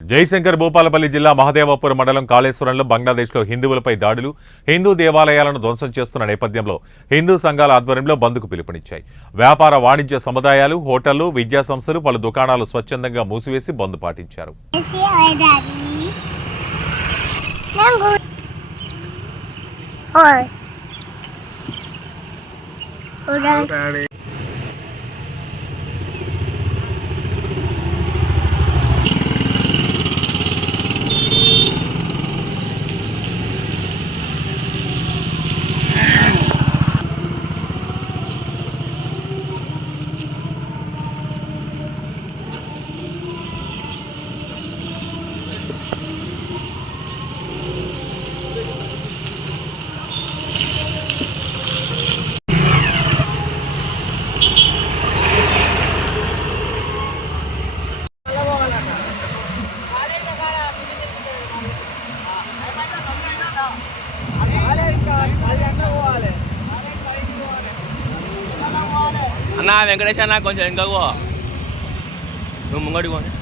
జయశంకర్ భూపాలపల్లి జిల్లా మహదేవపురం మండలం కాళేశ్వరంలో బంగ్లాదేశ్లో హిందువులపై దాడులు, హిందూ దేవాలయాలను ధ్వంసం చేస్తున్న నేపథ్యంలో హిందూ సంఘాల ఆధ్వర్యంలో బంద్కు పిలుపునిచ్చాయి. వ్యాపార వాణిజ్య సముదాయాలు, హోటళ్లు, విద్యా సంస్థలు, పలు దుకాణాలు స్వచ్ఛందంగా మూసివేసి బంద్ పాటించారు. అన్నా వెంకటేష్ అన్న కొంచెం ఇంకా నువ్వు ముంగడికి